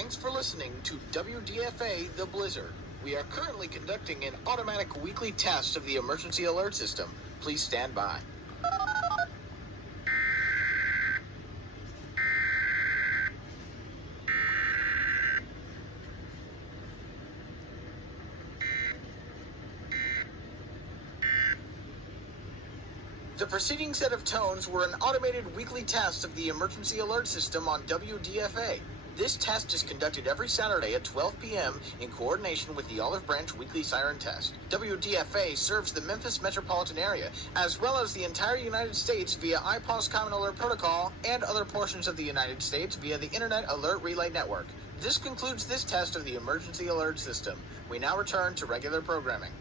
Thanks for listening to WDFA The Blizzard. We are currently conducting an automatic weekly test of the emergency alert system. Please stand by. The preceding set of tones were an automated weekly test of the emergency alert system on WDFA. This test is conducted every Saturday at 12 p.m. in coordination with the Olive Branch Weekly Siren Test. WDFA serves the Memphis metropolitan area, as well as the entire United States via IPAWS Common Alert Protocol and other portions of the United States via the Internet Alert Relay Network. This concludes this test of the emergency alert system. We now return to regular programming.